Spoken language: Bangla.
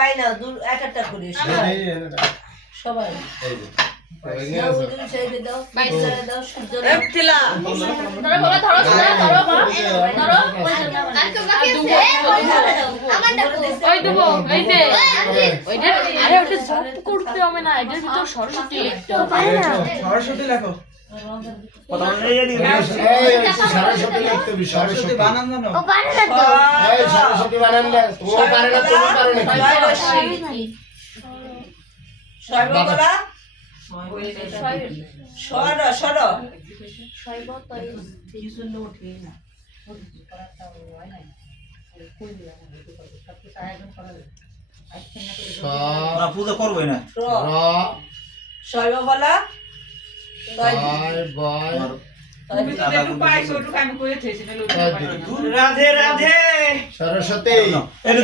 সবাই না একটা করে সবাই দাও সূর্য ধরো বাবা ধরো ধরো মা ধরো ওই দেবো এই যে ওইটা আরে ওটা জব করতে হবে না এটার ভিতর সরস্বতী লিখতে হবে সরস্বতী লেখো সরস্বতী বানান জানো ও পারে না তো এই সরস্বতী বানান না ও পারে না তুমি পারো নাকি সর্বকলা সর সর পূজা করবে না সর্বকলা রাধে রাধে সরস্বতী এটা